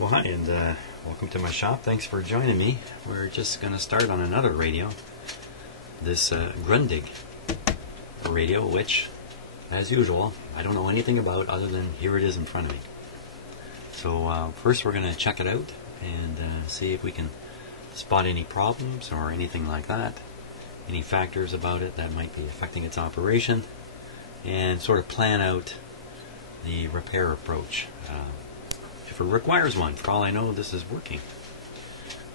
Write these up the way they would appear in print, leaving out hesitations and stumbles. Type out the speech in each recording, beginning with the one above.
Well, hi, and welcome to my shop. Thanks for joining me. We're just going to start on another radio, this Grundig radio, which, as usual, I don't know anything about other than here it is in front of me. So first we're going to check it out and see if we can spot any problems or anything like that, any factors about it that might be affecting its operation, and sort of plan out the repair approach. If it requires one, for all I know, this is working.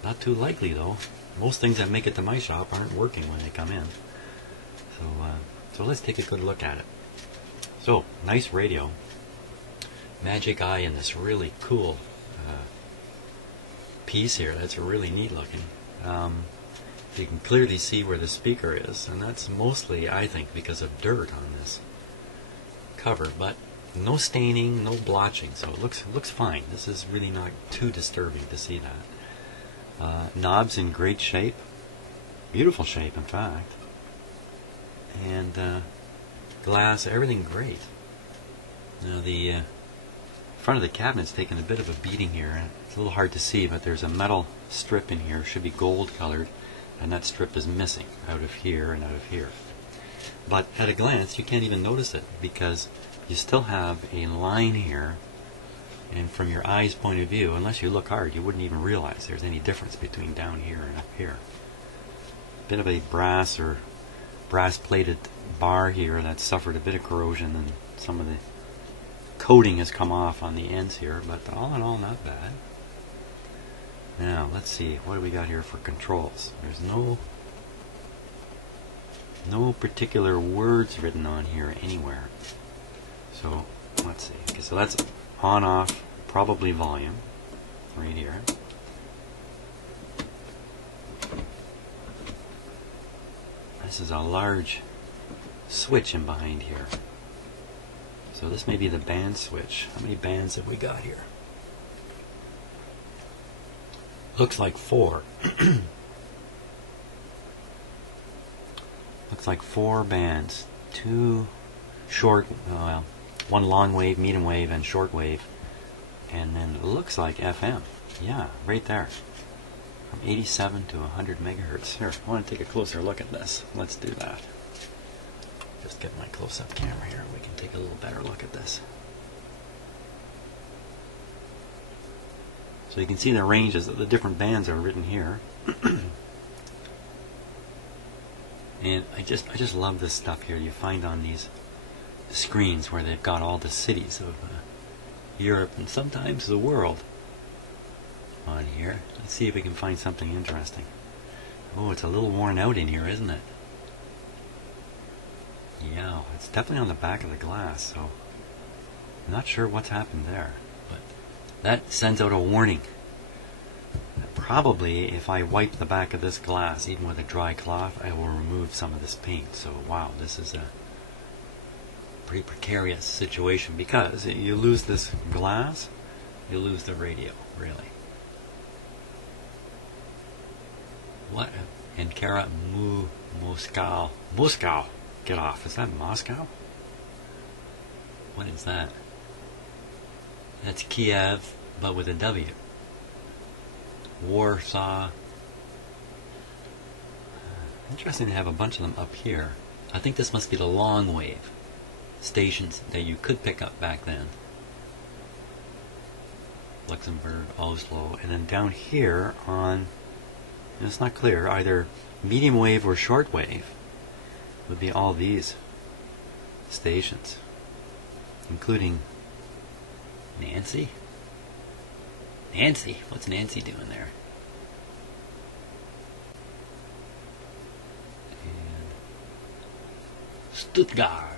Not too likely, though. Most things that make it to my shop aren't working when they come in. So let's take a good look at it. So, nice radio. Magic eye in this really cool piece here. That's really neat looking. You can clearly see where the speaker is, and that's mostly, I think, because of dirt on this cover, but no staining, no blotching, so it looks fine. This is really not too disturbing to see that. Knobs in great shape, beautiful shape in fact, and glass, everything great. Now the front of the cabinet's taken a bit of a beating here. It's a little hard to see, but there's a metal strip in here, should be gold colored, and that strip is missing out of here and out of here. But at a glance you can't even notice it because you still have a line here, and from your eye's point of view, unless you look hard, you wouldn't even realize there's any difference between down here and up here. Bit of a brass or brass plated bar here that's suffered a bit of corrosion, and some of the coating has come off on the ends here, but all in all, not bad. Now let's see, what do we got here for controls? There's no particular words written on here anywhere. So let's see. Okay, so that's on off, probably volume right here. This is a large switch in behind here. So this may be the band switch. How many bands have we got here? Looks like 4. Looks like 4 bands. 2 short, well, 1 long wave, medium wave, and short wave. And then it looks like FM. Yeah, right there. From 87 to 100 megahertz. Here, I want to take a closer look at this. Let's do that. Just get my close-up camera here. We can take a little better look at this. So you can see the ranges of the different bands are written here. And I just love this stuff here you find on these screens where they've got all the cities of Europe and sometimes the world on here. Let's see if we can find something interesting. Oh, it's a little worn out in here, isn't it? Yeah, it's definitely on the back of the glass, so I'm not sure what's happened there, but that sends out a warning. Probably if I wipe the back of this glass, even with a dry cloth, I will remove some of this paint. So wow, this is a pretty precarious situation, because you lose this glass, you lose the radio, really. What? Ankara Moscow. Moscow! Get off. Is that Moscow? What is that? That's Kiev, but with a W. Warsaw. Interesting to have a bunch of them up here. I think this must be the long wave stations that you could pick up back then. Luxembourg, Oslo, and then down here on, it's not clear, either medium wave or short wave would be all these stations, including Nancy. Nancy? What's Nancy doing there? And Stuttgart.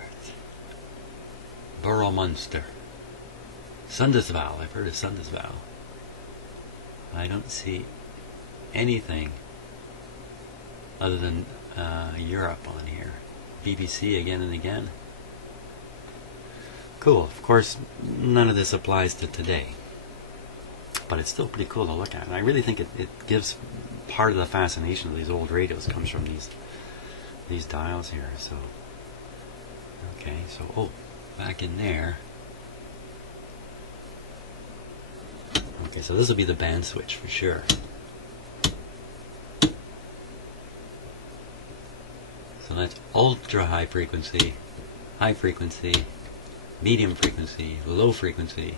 Burromunster. Sundesval. I've heard of Sundesval. I don't see anything other than Europe on here. BBC again and again. Cool. Of course, none of this applies to today, but it's still pretty cool to look at. And I really think it gives part of the fascination of these old radios comes from these dials here. So okay, so back in there. Okay, so this will be the band switch for sure. So that's ultra high frequency, medium frequency, low frequency.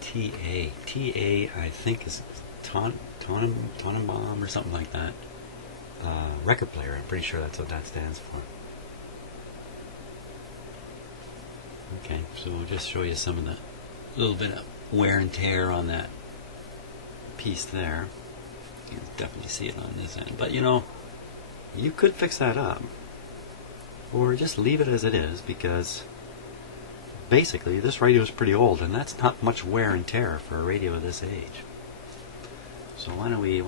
TA, I think is Tannenbaum or something like that. Record player, I'm pretty sure that's what that stands for. Okay, so we'll just show you some of the little bit of wear and tear on that piece there. You can definitely see it on this end. But you know, you could fix that up. Or just leave it as it is, because basically this radio is pretty old and that's not much wear and tear for a radio of this age. So why don't we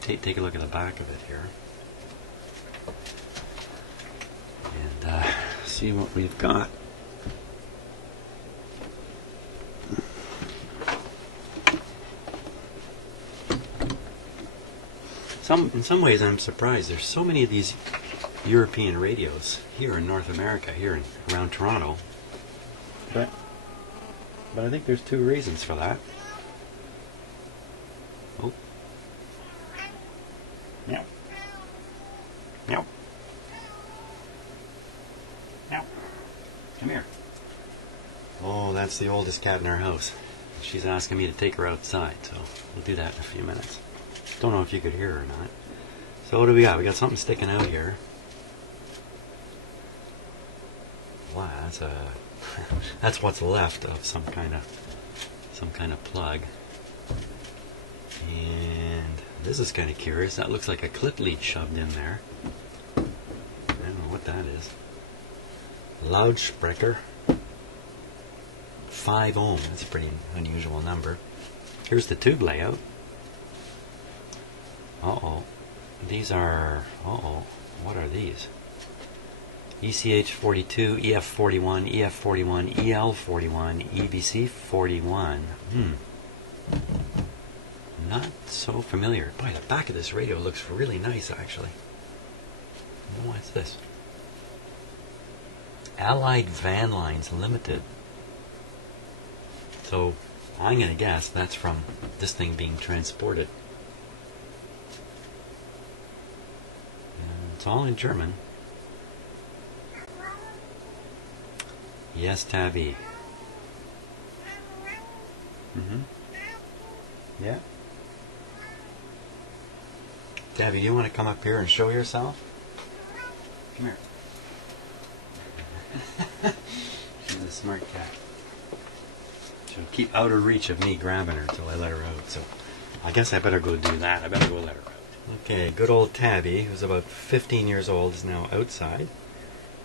take a look at the back of it here and see what we've got. In some ways I'm surprised. There's so many of these European radios here in North America, here around Toronto. But I think there's two reasons for that. Oh. Meow. Meow. Meow. Come here. Oh, that's the oldest cat in our house. She's asking me to take her outside, so we'll do that in a few minutes. Don't know if you could hear her or not. So what do we got? We got something sticking out here. Wow, that's what's left of some kind of plug. And this is kind of curious. That looks like a clip lead shoved in there. I don't know what that is. Lautsprecher. 5 ohm. That's a pretty unusual number. Here's the tube layout. These are, what are these? ECH42, EF41, EF41, EL41, EBC41. Not so familiar. Boy, the back of this radio looks really nice, actually. What's this? Allied Van Lines Limited. So, I'm going to guess that's from this thing being transported. It's all in German. Yes, Tabby. Yeah. Tabby, do you want to come up here and show yourself? Come here. She's a smart cat. She'll keep out of reach of me grabbing her until I let her out. So I guess I better go do that. I better go let her out. Okay, good old Tabby, who's about 15 years old, is now outside.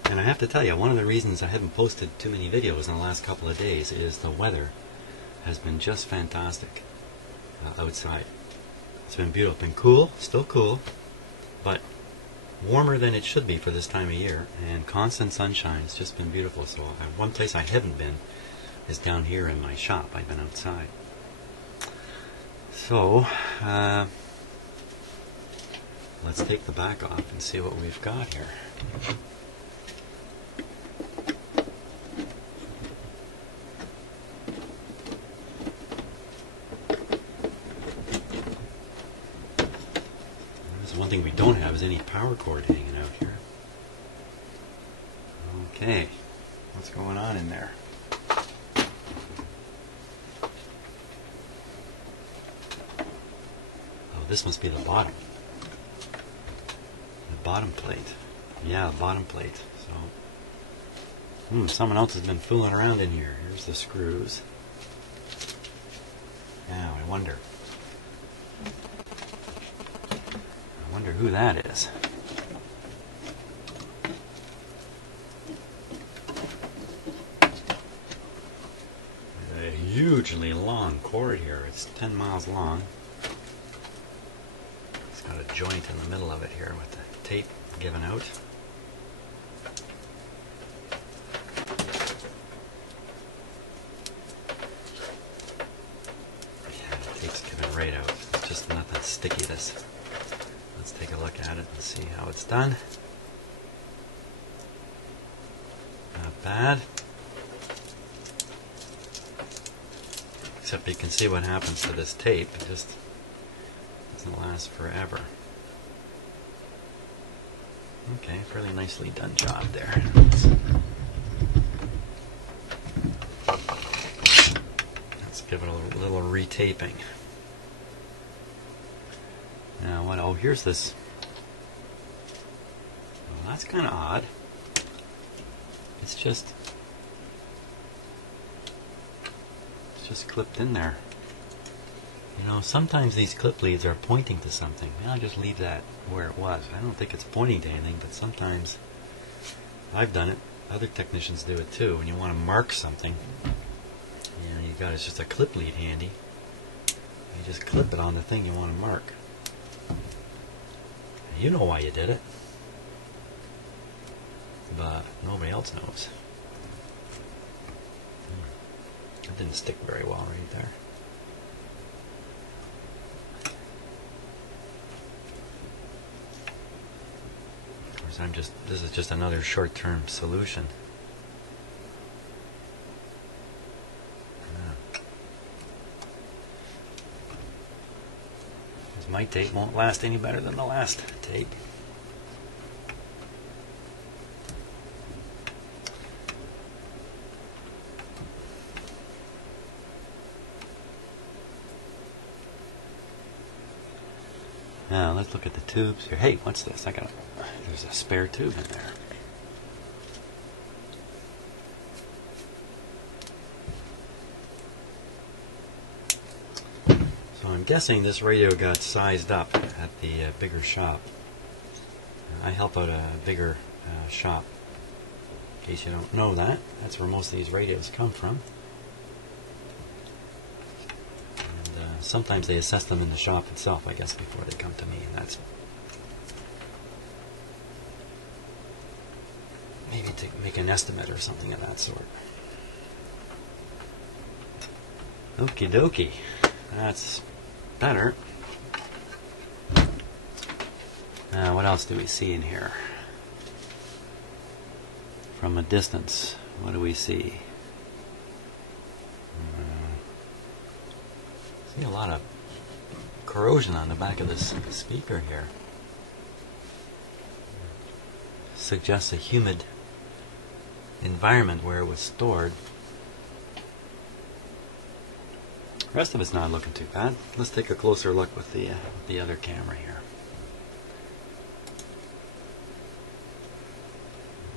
And I have to tell you, one of the reasons I haven't posted too many videos in the last couple of days is the weather has been just fantastic outside. It's been beautiful. It's been cool, still cool, but warmer than it should be for this time of year, and constant sunshine. It's just been beautiful. So one place I haven't been is down here in my shop. I've been outside. So, let's take the back off and see what we've got here. One thing we don't have is any power cord hanging out here. Okay, what's going on in there? Oh, this must be the bottom. The bottom plate. Yeah, bottom plate. So, someone else has been fooling around in here. Here's the screws. Now, I wonder who that is. A hugely long cord here. It's 10 miles long. It's got a joint in the middle of it here with the tape given out. Yeah, the tape's given right out. It's just nothing sticky, this. Let's take a look at it and see how it's done. Not bad. Except you can see what happens to this tape. It just doesn't last forever. Okay, fairly nicely done job there. Let's give it a little retaping. Now what? Oh, here's this. Well, that's kind of odd. It's just clipped in there. You know, sometimes these clip leads are pointing to something. I'll just leave that where it was. I don't think it's pointing to anything, but sometimes I've done it. Other technicians do it too. When you want to mark something, you got it's just a clip lead handy. You just clip it on the thing you want to mark. You know why you did it, but nobody else knows. It didn't stick very well right there. Of course, this is just another short-term solution. Because my tape won't last any better than the last tape. Now let's look at the tubes here. Hey, what's this? There's a spare tube in there. So I'm guessing this radio got sized up at the bigger shop. I help out a bigger shop. In case you don't know that, that's where most of these radios come from. Sometimes they assess them in the shop itself, I guess, before they come to me, and that's maybe to make an estimate or something of that sort. Okie dokie, that's better. Now, what else do we see in here? From a distance, what do we see? See a lot of corrosion on the back of this speaker here. Suggests a humid environment where it was stored. The rest of it's not looking too bad. Let's take a closer look with the other camera here.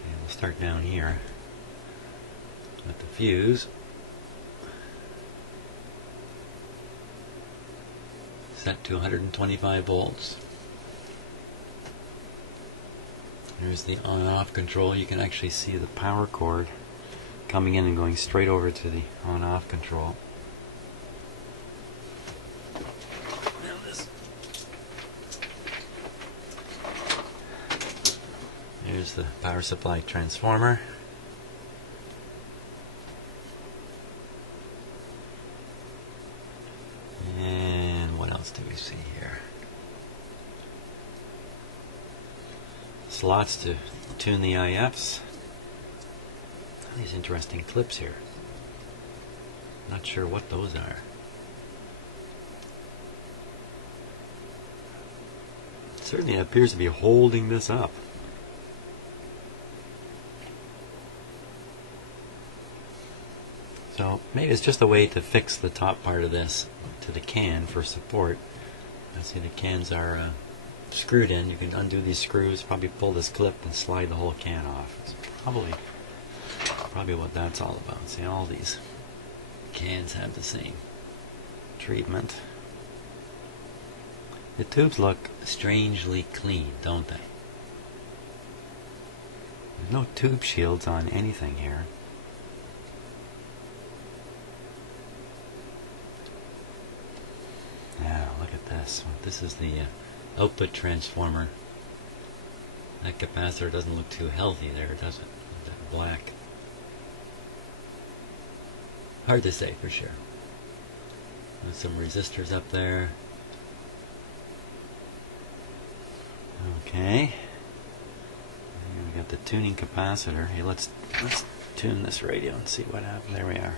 And we'll start down here with the fuse. Set to 125 volts. There's the on-off control. You can actually see the power cord coming in and going straight over to the on-off control. Here's the power supply transformer. And what else do we see here? Slots to tune the IFs. These interesting clips here. Not sure what those are. Certainly appears to be holding this up. So maybe it's just a way to fix the top part of this to the can for support. I see the cans are screwed in. You can undo these screws, probably pull this clip and slide the whole can off. It's probably what that's all about. See, all these cans have the same treatment. The tubes look strangely clean, don't they? There's no tube shields on anything here. Now, look at this. This is the output transformer. That capacitor doesn't look too healthy there, does it? That black. Hard to say for sure. There's some resistors up there. Okay. And we got the tuning capacitor. Hey, let's tune this radio and see what happens. There we are.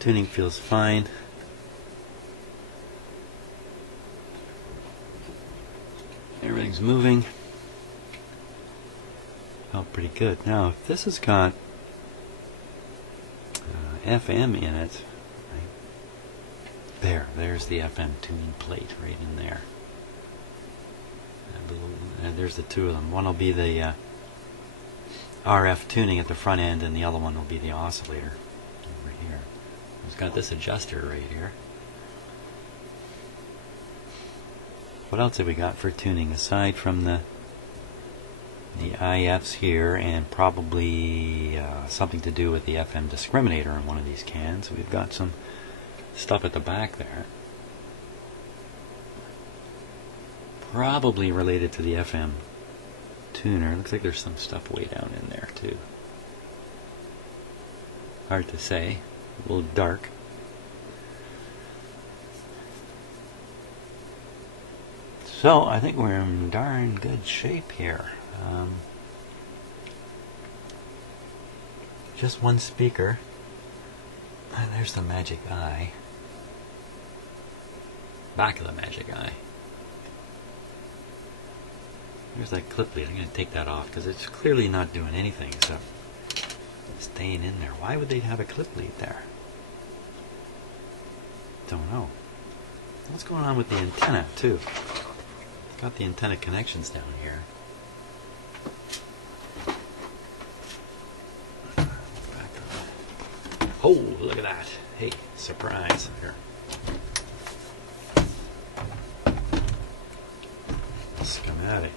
Tuning feels fine. Everything's moving. Felt pretty good. Now, if this has got FM in it, right? There's the FM tuning plate right in there. And there's the two of them. One will be the RF tuning at the front end, and the other one will be the oscillator over here. It's got this adjuster right here. What else have we got for tuning aside from the IFs here, and probably something to do with the FM discriminator on one of these cans? We've got some stuff at the back there, probably related to the FM tuner. Looks like there's some stuff way down in there too. Hard to say. A little dark. So I think we're in darn good shape here. Just one speaker. And there's the Magic Eye. Back of the Magic Eye. There's that clip lead. I'm going to take that off because it's clearly not doing anything except staying in there. Why would they have a clip lead there? Don't know. What's going on with the antenna too? Got the antenna connections down here. Oh, look at that. Hey, surprise. Here. Schematic.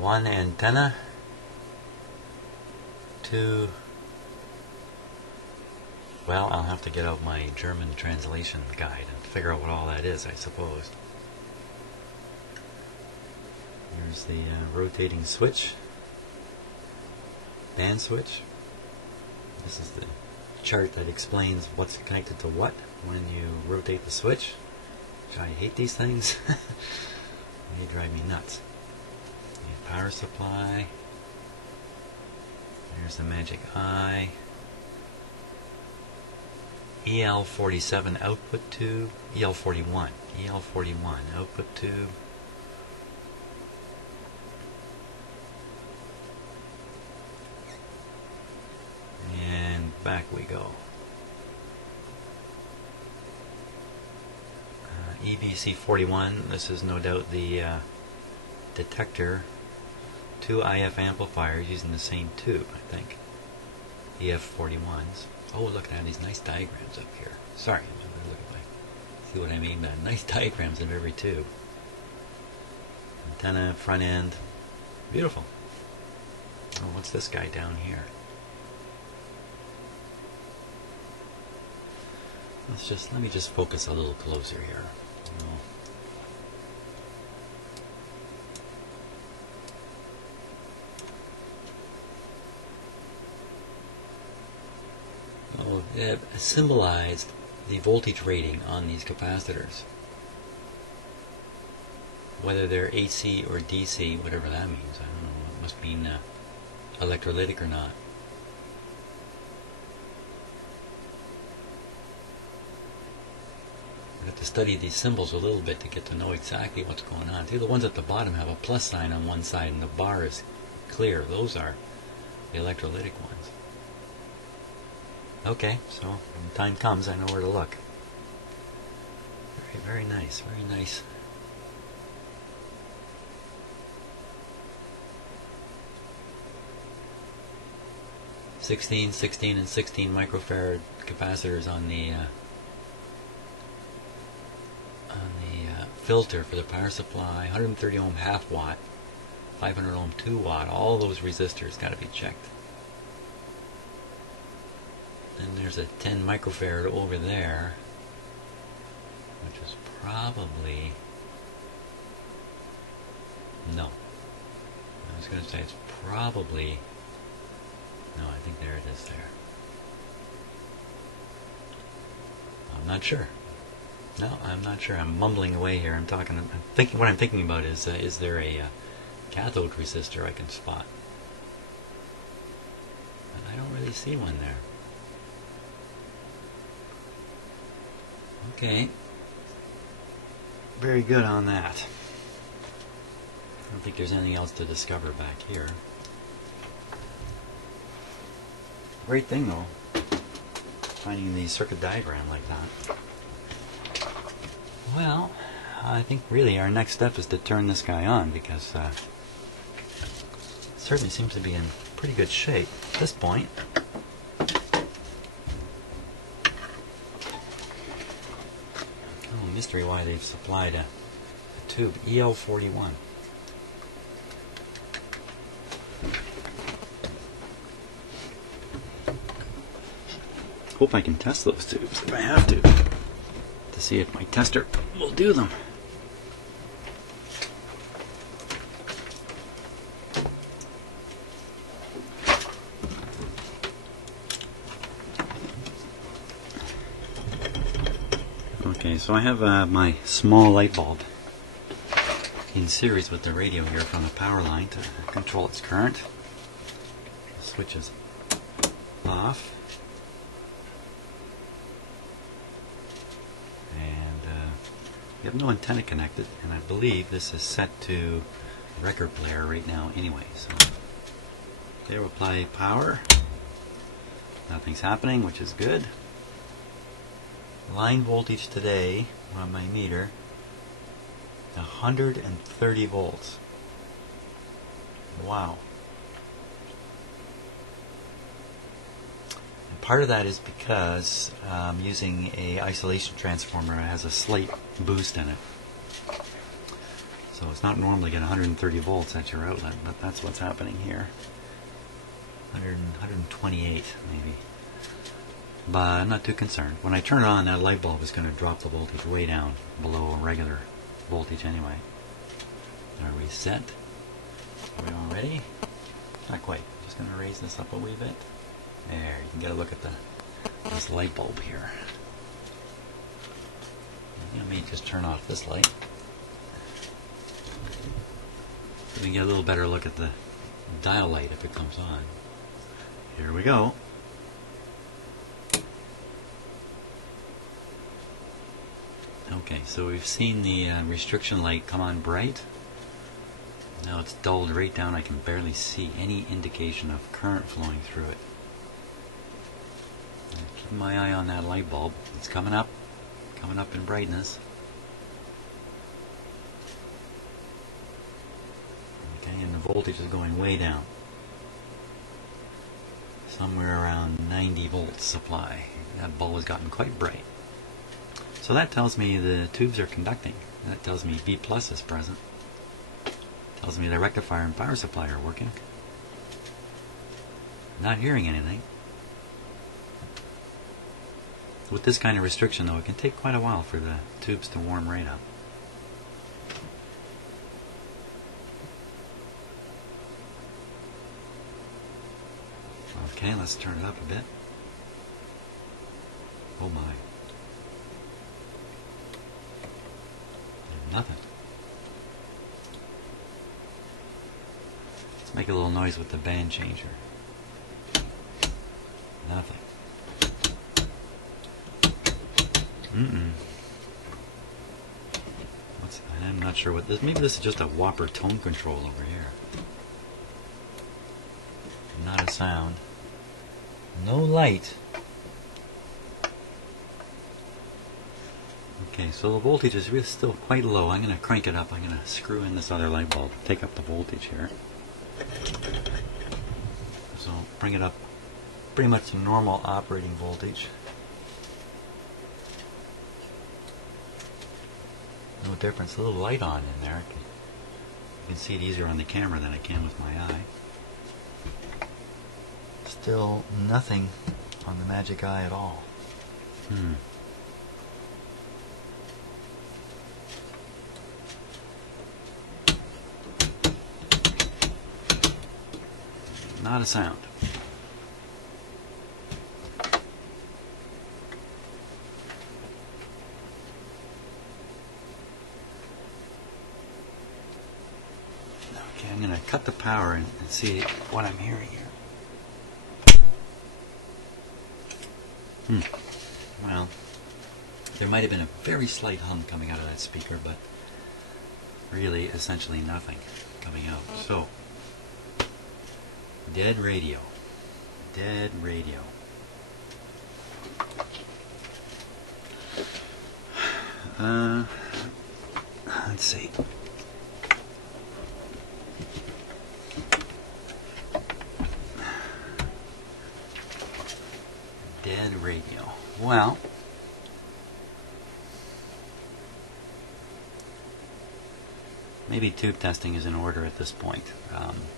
One antenna, two. Well, I'll have to get out my German translation guide and figure out what all that is, I suppose. Here's the rotating switch, band switch. This is the chart that explains what's connected to what when you rotate the switch. I hate these things. They drive me nuts. The power supply. There's the Magic Eye. EL47 output tube. EL41 output tube. And back we go. EBC41, this is no doubt the detector. Two IF amplifiers using the same tube, I think. EF41s. Oh, look at these nice diagrams up here. Sorry, look at my, see what I mean? Nice diagrams of every tube. Antenna, front end. Beautiful. Oh, what's this guy down here? Let me just focus a little closer here. It symbolized the voltage rating on these capacitors. Whether they're AC or DC, whatever that means, I don't know. It must mean electrolytic or not. We have to study these symbols a little bit to get to know exactly what's going on. See, the ones at the bottom have a plus sign on one side and the bar is clear. Those are the electrolytic ones. Okay, so when the time comes, I know where to look. Very, very nice, very nice. (16, 16, and 16 microfarad capacitors on the filter for the power supply. 130 ohm half watt, 500 ohm 2 watt. All those resistors got to be checked. And there's a 10 microfarad over there, which is probably, no, I was going to say it's probably, no, I think there it is there. I'm not sure. No, I'm not sure. I'm mumbling away here. I'm thinking. What I'm thinking about is there a cathode resistor I can spot? I don't really see one there. Okay. Very good on that. I don't think there's anything else to discover back here. Great thing though, finding the circuit diagram like that. Well, I think really our next step is to turn this guy on, because it certainly seems to be in pretty good shape at this point. Oh, mystery why they've supplied a tube, EL41. Hope I can test those tubes if I have to see if my tester will do them. Okay, so I have my small light bulb in series with the radio here from the power line to control its current. The switch is off. We have no antenna connected, and I believe this is set to record player right now anyway. So there we'll apply power. Nothing's happening, which is good. Line voltage today on my meter, 130 volts. Wow. Part of that is because using a isolation transformer, it has a slight boost in it. So it's not normally get 130 volts at your outlet, but that's what's happening here. 128 maybe. But I'm not too concerned. When I turn it on, that light bulb is going to drop the voltage way down below a regular voltage anyway. Are we set? Are we all ready? Not quite. Just going to raise this up a wee bit. There, you can get a look at this light bulb here. Let me just turn off this light. So we can get a little better look at the dial light if it comes on. Here we go. Okay, so we've seen the restriction light come on bright. Now it's dulled right down. I can barely see any indication of current flowing through it. Keep my eye on that light bulb. It's coming up in brightness. Okay, and the voltage is going way down. Somewhere around 90 volts supply. That bulb has gotten quite bright. So that tells me the tubes are conducting. That tells me V plus is present. Tells me the rectifier and power supply are working. Not hearing anything. With this kind of restriction though, it can take quite a while for the tubes to warm right up. Okay, let's turn it up a bit. Oh my. Nothing. Let's make a little noise with the band changer. Nothing. I'm not sure what this. Maybe this is just a whopper tone control over here. Not a sound. No light. Okay, so the voltage is really still quite low. I'm going to crank it up. I'm going to screw in this other light bulb, take up the voltage here. So bring it up pretty much to normal operating voltage. No difference. A little light on in there. You can see it easier on the camera than I can with my eye. Still nothing on the magic eye at all. Not a sound. Okay, I'm going to cut the power and see what I'm hearing here. Well, there might have been a very slight hum coming out of that speaker, but really essentially nothing coming out. So, dead radio. Dead radio. Let's see. Dead radio. Well, maybe tube testing is in order at this point.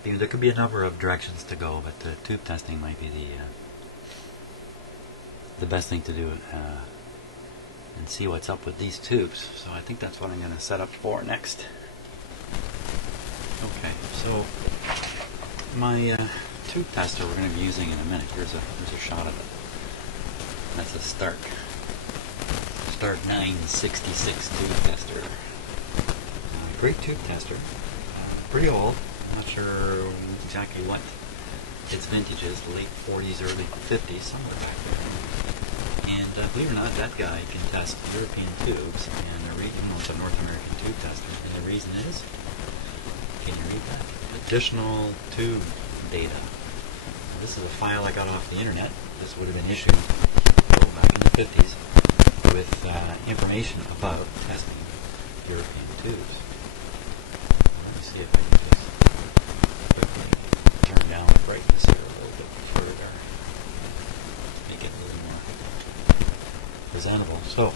There could be a number of directions to go, but tube testing might be the best thing to do and see what's up with these tubes. So I think that's what I'm going to set up for next. Okay, so my tube tester we're going to be using in a minute. Here's a shot of it. That's a Stark 966 tube tester. Great tube tester. Pretty old. I'm not sure exactly what its vintage is. Late 40s, early 50s, somewhere back there. And believe it or not, that guy can test European tubes, and even though it's a North American tube tester. And the reason is, can you read that? Additional tube data. Now, this is a file I got off the internet. This would have been issued back in the 50s with information about testing European tubes. Let me see if I can just quickly turn down the brightness here a little bit further. Make it a little more presentable. So,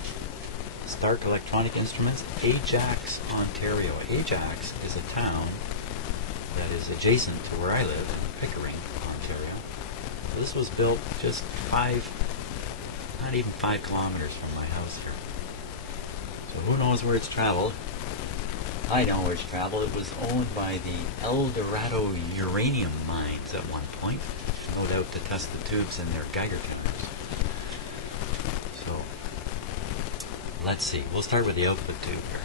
Stark Electronic Instruments, Ajax, Ontario. Ajax is a town that is adjacent to where I live in Pickering, Ontario. This was built just not even 5 kilometers from my house here. So who knows where it's traveled? I know where it's traveled. It was owned by the El Dorado uranium mines at one point, no doubt to test the tubes in their Geiger counters. So, let's see. We'll start with the output tube here.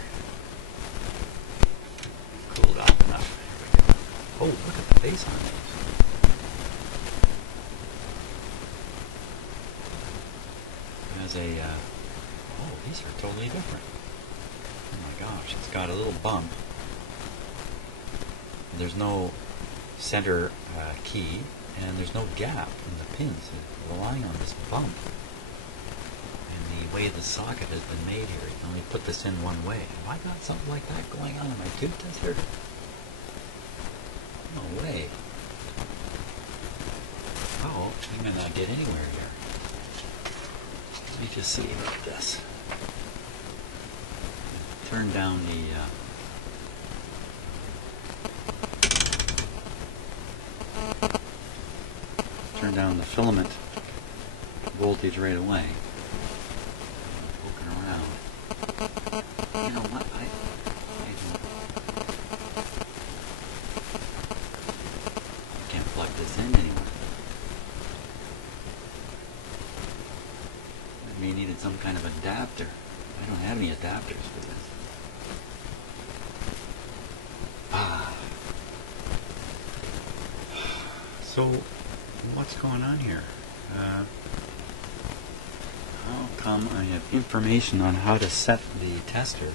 Cooled off enough. Here we go. Oh, look at the face on these. Oh, these are totally different. Oh my gosh, it's got a little bump. There's no center key, and there's no gap in the pins. It's relying on this bump. And the way the socket has been made here, you can only put this in one way. Have I got something like that going on in my tube tester? No way. Oh, I may not get anywhere here. Let me just see about this. Turn down the filament voltage right away. Poking around. You know what? I can't plug this in anymore. We needed some kind of adapter. I don't have any adapters for this. So, what's going on here? How come I have information on how to set the tester,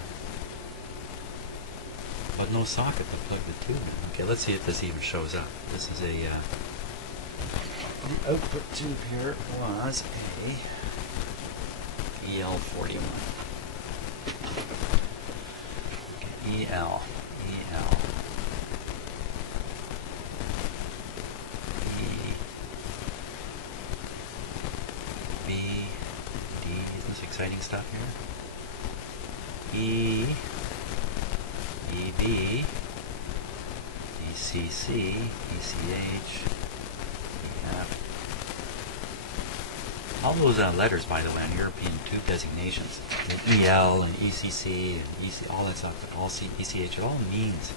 but no socket to plug the tube in? Okay, let's see if this even shows up. This is the output tube here was a EL41. Okay, EL. B, D, is this exciting stuff here? E, EB, ECC, ECH, EF. All those letters, by the way, on European tube designations, the EL and ECC and EC, all that stuff, all ECH, it all means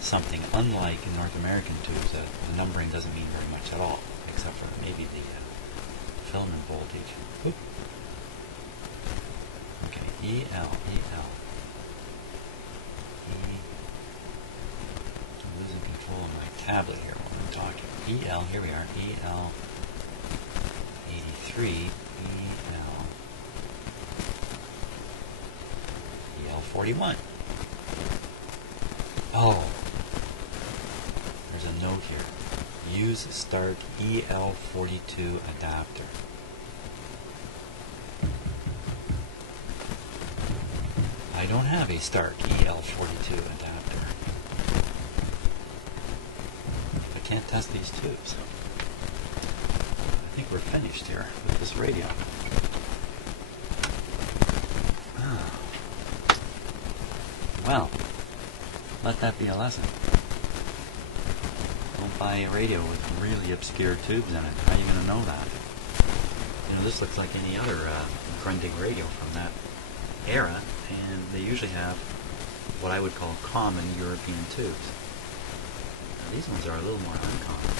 something. Unlike in North American tubes, the numbering doesn't mean very much at all, except for maybe the filament voltage. Oop. Okay, EL. I'm losing control of my tablet here while I'm talking. EL, here we are, EL 83, EL41. Oh, there's a note here. Use start EL42 adapter. I don't have a start EL42 adapter. I can't test these tubes. I think we're finished here with this radio. Oh. Well, let that be a lesson. Don't buy a radio with really obscure tubes in it. How are you going to know that? You know, this looks like any other Grundig radio from that era, and they usually have what I would call common European tubes. Now, these ones are a little more uncommon.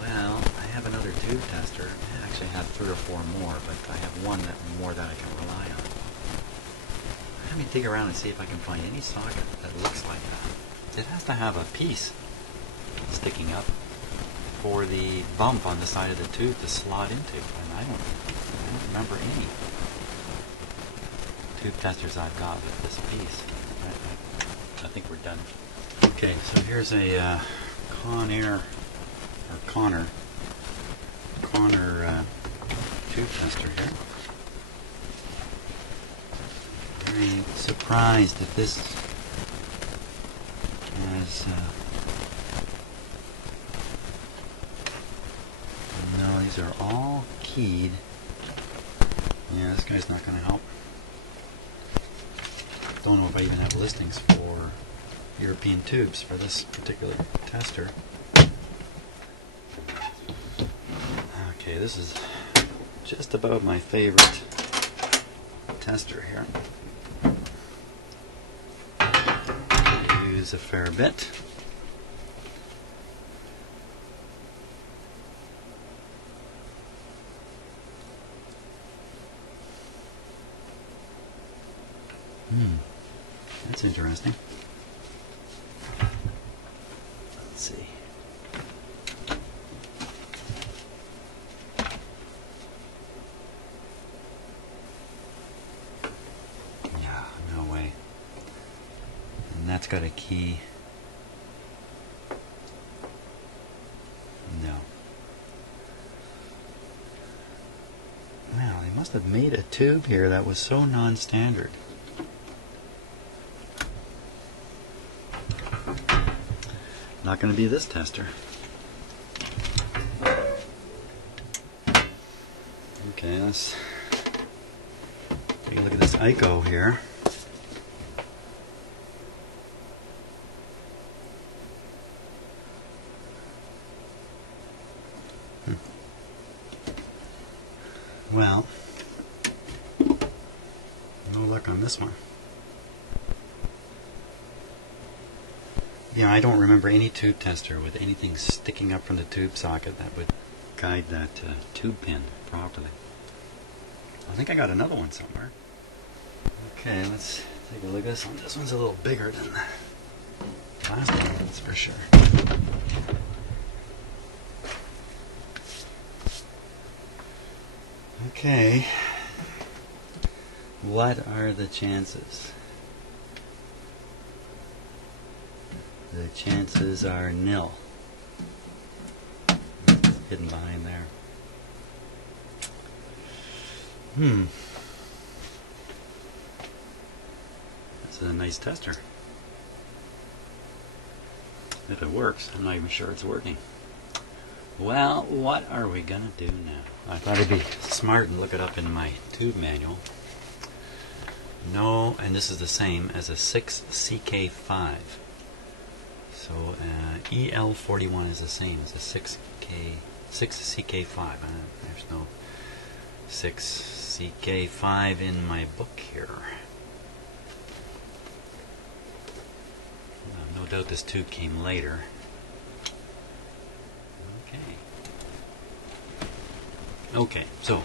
Well, I have another tube tester. I actually have 3 or 4 more, but I have one more that I can rely on. Let me dig around and see if I can find any socket that looks like that. It has to have a piece sticking up for the bump on the side of the tube to slot into, and I don't remember any tube testers I've got with this piece. I think we're done. Okay, so here's a Connor tube tester here. Very surprised that this has no, these are all keyed. Yeah, this guy's not going to help. Don't know if I even have listings for European tubes for this particular tester. Okay, this is just about my favorite tester here. I use a fair bit. That's interesting. Let's see. Yeah, no way. And that's got a key. No. Well, they must have made a tube here that was so non-standard. Not going to be this tester. Okay, let's take a look at this ICO here. Well, no luck on this one. Yeah, I don't remember any tube tester with anything sticking up from the tube socket that would guide that tube pin properly. I think I got another one somewhere. Okay, let's take a look at this one. This one's a little bigger than the last one, that's for sure. Okay, what are the chances? The chances are nil. It's hidden behind there. That's a nice tester. If it works, I'm not even sure it's working. Well, what are we gonna do now? I thought I'd be smart and look it up in my tube manual. No, and this is the same as a 6CK5. So EL41 is the same as a 6CK5. There's no 6CK5 in my book here. No doubt this tube came later. Okay, so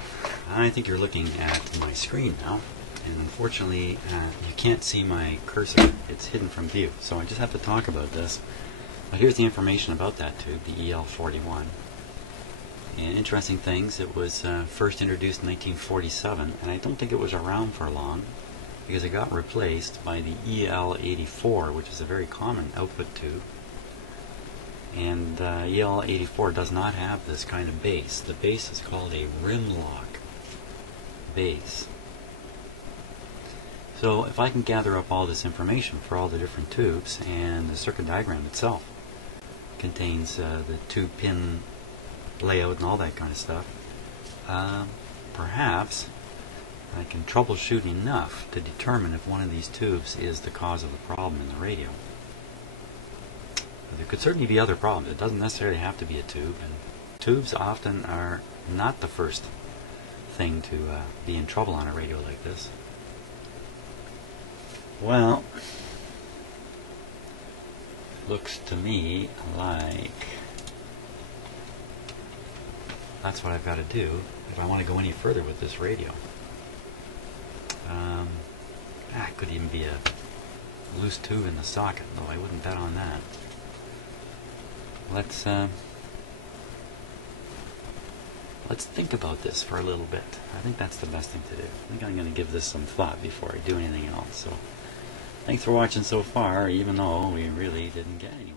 I think you're looking at my screen now, and unfortunately you can't see my cursor. It's hidden from view, so I just have to talk about this. But here's the information about that tube, the EL41. And interesting things, it was first introduced in 1947, and I don't think it was around for long because it got replaced by the EL-84, which is a very common output tube. And EL-84 does not have this kind of base. The base is called a rim lock base. So if I can gather up all this information for all the different tubes, and the circuit diagram itself contains the tube pin layout and all that kind of stuff, perhaps I can troubleshoot enough to determine if one of these tubes is the cause of the problem in the radio. There could certainly be other problems. It doesn't necessarily have to be a tube, and tubes often are not the first thing to be in trouble on a radio like this. Well, looks to me like that's what I've got to do if I want to go any further with this radio. It could even be a loose tube in the socket, though I wouldn't bet on that. Let's think about this for a little bit. I think that's the best thing to do. I think I'm going to give this some thought before I do anything else. So, thanks for watching so far, even though we really didn't get anywhere.